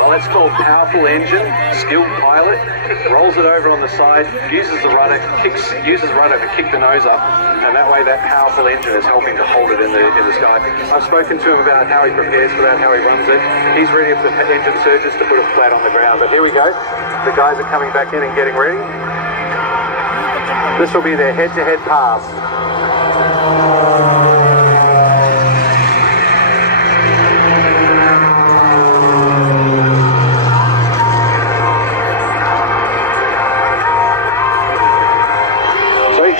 Well, it's called powerful engine, skilled pilot, rolls it over on the side, uses the rudder to kick the nose up, and that way that powerful engine is helping to hold it in the sky. I've spoken to him about how he prepares for that, how he runs it. He's ready for the engine surges to put it flat on the ground. But here we go. The guys are coming back in and getting ready. This will be their head-to-head pass.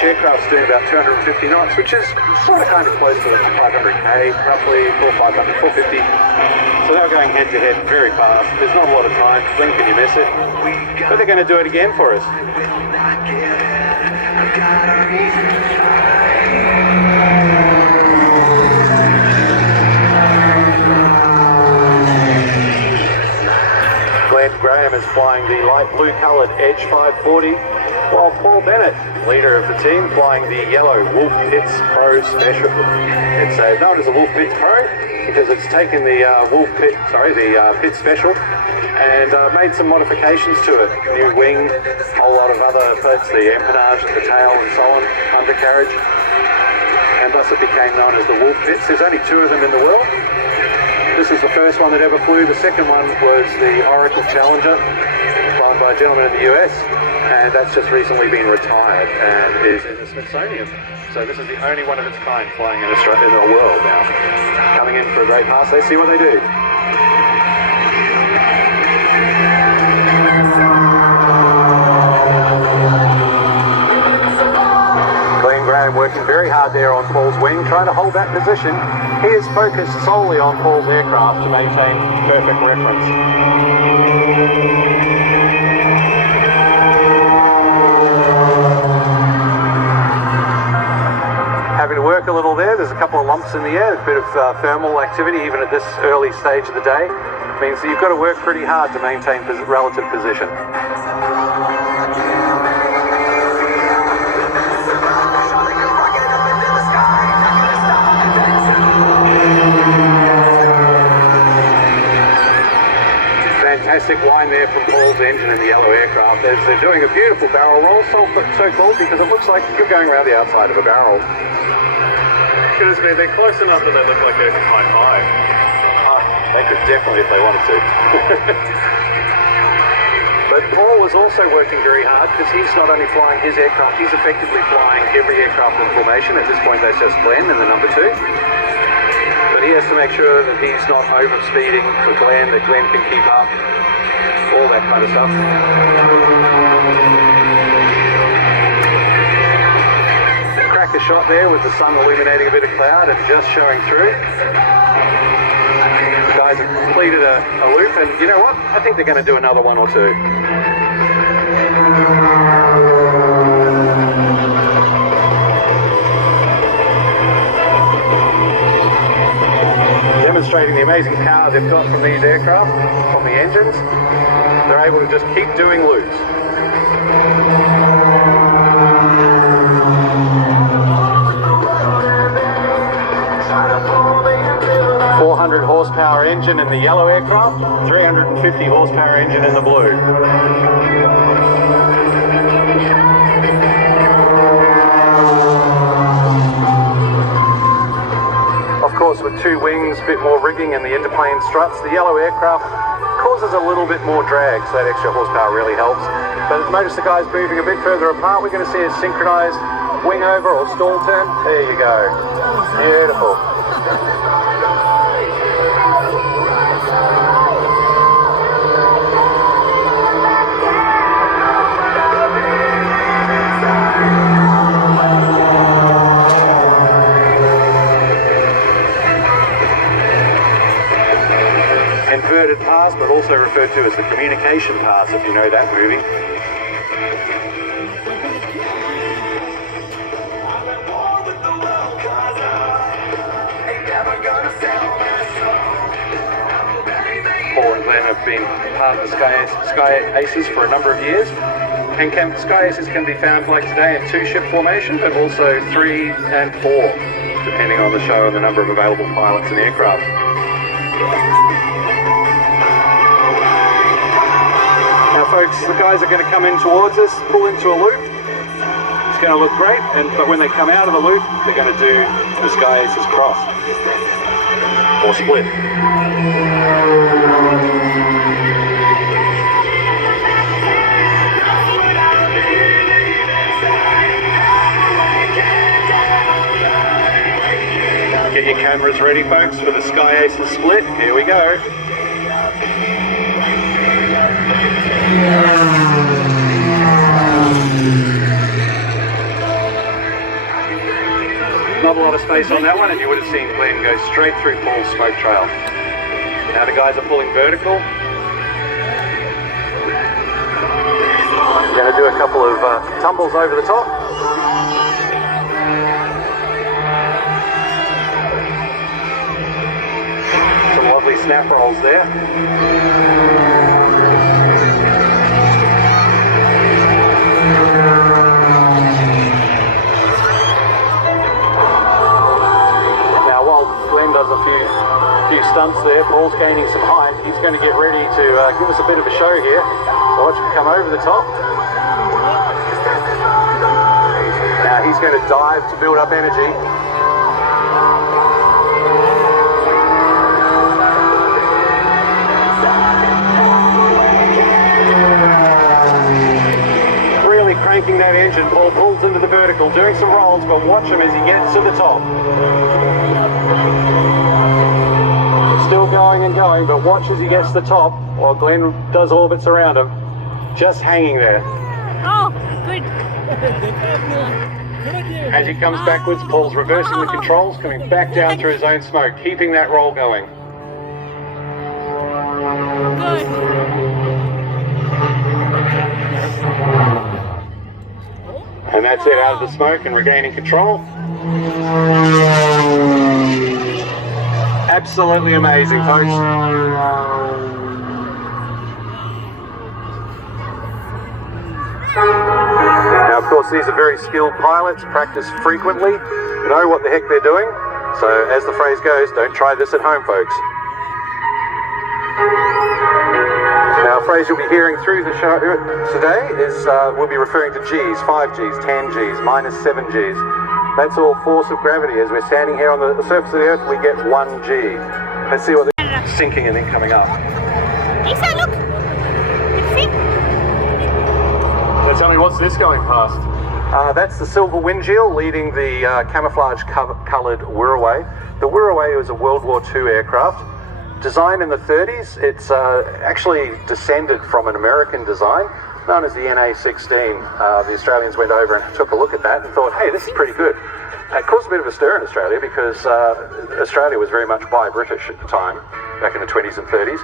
Aircraft's doing about 250 knots, which is sort of kind of close to 500k, roughly 450. So they're going head to head very fast. There's not a lot of time. Blink and you miss it. But they're going to do it again for us. Glenn Graham is flying the light blue coloured Edge 540. While Paul Bennett, leader of the team, flying the yellow Wolf Pitts Pro Special. It's known as a Wolf Pitts Pro because it's taken the Pitts Special and made some modifications to it. New wing, a whole lot of other parts, the empennage, the tail and so on, undercarriage. And thus it became known as the Wolf Pitts. There's only 2 of them in the world. This is the first one that ever flew. The second one was the Oracle Challenger, flown by a gentleman in the US. And that's just recently been retired and is in the Smithsonian. So this is the only one of its kind flying in Australia, in the world now. Coming in for a great pass. Let's see what they do. Glenn Graham working very hard there on Paul's wing, trying to hold that position. He is focused solely on Paul's aircraft to maintain perfect reference. Having to work a little there. There's a couple of lumps in the air, a bit of thermal activity even at this early stage of the day. Means that you've got to work pretty hard to maintain relative position. Fantastic line there from Paul's engine in the yellow aircraft. They're doing a beautiful barrel roll, so cool because it looks like you're going around the outside of a barrel. Goodness me, they're close enough that they look like they're high. They could definitely if they wanted to. But Paul was also working very hard because he's not only flying his aircraft, he's effectively flying every aircraft in formation. At this point that's just Glenn in the number 2. But he has to make sure that he's not over-speeding for Glenn, that Glenn can keep up, all that kind of stuff. Crack a shot there with the sun illuminating a bit of cloud and just showing through. The guys have completed a loop, and you know what? I think they're going to do another one or two. Demonstrating the amazing power they've got from these aircraft, from the engines. They're able to just keep doing loops. 400 horsepower engine in the yellow aircraft, 350 horsepower engine in the blue. Of course, with 2 wings, a bit more rigging and the interplane struts, the yellow aircraft causes a little bit more drag, so that extra horsepower really helps. But notice the guys moving a bit further apart. We're going to see a synchronized wing over or stall turn. There you go. Beautiful. Inverted pass, but also referred to as the communication pass, if you know that movie. Paul and Glenn have been part of the Sky Aces for a number of years, and Sky Aces can be found like today in 2-ship formation, but also 3 and 4, depending on the show and the number of available pilots and aircraft. minutes, the guys are going to come in towards us, pull into a loop. It's going to look great, but when they come out of the loop, they're going to do the Sky Aces cross. Or split. Get your cameras ready, folks, for the Sky Aces split. Here we go. Not a lot of space on that one, and you would have seen Glenn go straight through Paul's smoke trail. Now the guys are pulling vertical. Going to do a couple of tumbles over the top. Some lovely snap rolls there. Now while Glenn does a few stunts there, Paul's gaining some height. He's going to get ready to give us a bit of a show here. So watch him come over the top. Now he's going to dive to build up energy. Really cranking that engine. Paul pulls into the vertical, doing some rolls, but watch him as he gets to the top. Still going and going, but watch as he gets to the top while Glenn does orbits around him. Just hanging there. Oh, good. As he comes backwards, Paul's reversing the controls, coming back down through his own smoke, keeping that roll going. Good. And that's it, out of the smoke and regaining control. Absolutely amazing, folks. Now, of course, these are very skilled pilots, practice frequently, know what the heck they're doing. So, as the phrase goes, don't try this at home, folks. Now, a phrase you'll be hearing through the show today is we'll be referring to G's, 5G's, 10G's, minus 7G's. That's all force of gravity. As we're standing here on the surface of the Earth, we get 1G. Let's see what they're sinking and then coming up. Lisa, look. See? So tell me, what's this going past? That's the silver Windshield leading the camouflage-coloured Wirraway. The Wirraway was a World War II aircraft. Designed in the 30s, it's actually descended from an American design known as the NA-16. The Australians went over and took a look at that and thought, hey, this is pretty good. It caused a bit of a stir in Australia because Australia was very much buy-British at the time, back in the 20s and 30s.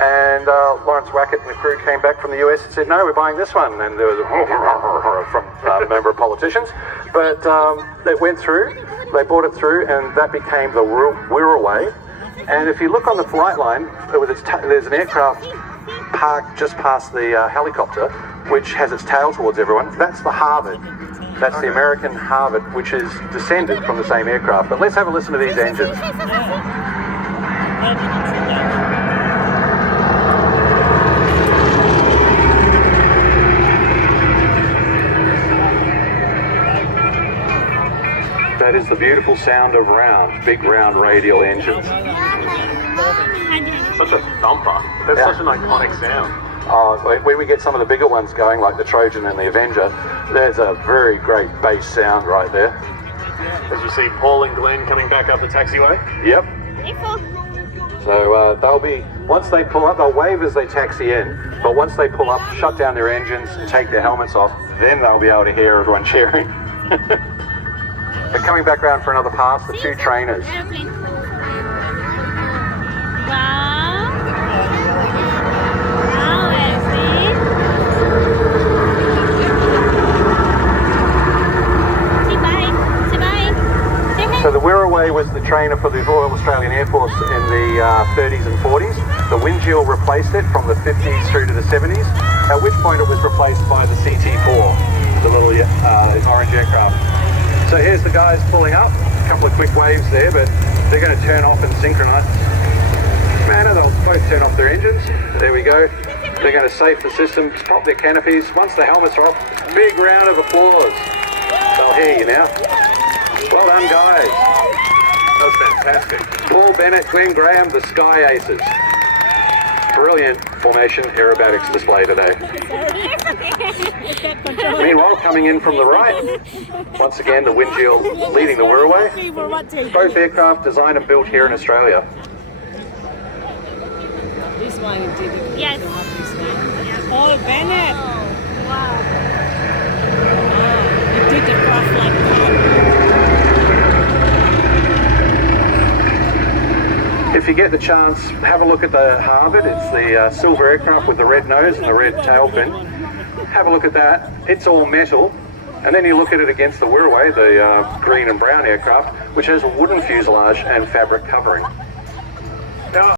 And Lawrence Wackett and the crew came back from the US and said, no, we're buying this one. And there was a from a member of politicians. But they went through, they bought it through, and that became the Wirraway. And if you look on the flight line, there's an aircraft parked just past the helicopter, which has its tail towards everyone. That's the Harvard. That's the American Harvard, which is descended from the same aircraft. But let's have a listen to these engines. That is the beautiful sound of big round radial engines. Such a thumper. That's such an iconic sound. When we get some of the bigger ones going, like the Trojan and the Avenger, there's a very great bass sound right there. As you see Paul and Glenn coming back up the taxiway. Yep. So they'll be, once they pull up, they'll wave as they taxi in, but once they pull up, shut down their engines and take their helmets off, then they'll be able to hear everyone cheering. They're coming back around for another pass, the two trainers. So the Wirraway was the trainer for the Royal Australian Air Force in the 30s and 40s. The Windshield replaced it from the 50s through to the 70s, at which point it was replaced by the CT-4, the little orange aircraft. So here's the guys pulling up, a couple of quick waves there, but they're going to turn off and synchronize. Manner, they'll both turn off their engines. There we go. They're going to safe the systems, pop their canopies. Once the helmets are off, big round of applause. They'll hear you now. Well done, guys. That was fantastic. Paul Bennett, Glenn Graham, the Sky Aces. Brilliant formation aerobatics display today. Meanwhile, coming in from the right, once again the Windshield leading the Wirraway. Both aircraft designed and built here in Australia. This one you did it. Yes. Paul Bennett. Wow. Oh, you did the craft like that. If you get the chance, have a look at the Harvard. It's the silver aircraft with the red nose and the red tail fin. Have a look at that. It's all metal. And then you look at it against the Wirraway, the green and brown aircraft, which has a wooden fuselage and fabric covering. Now,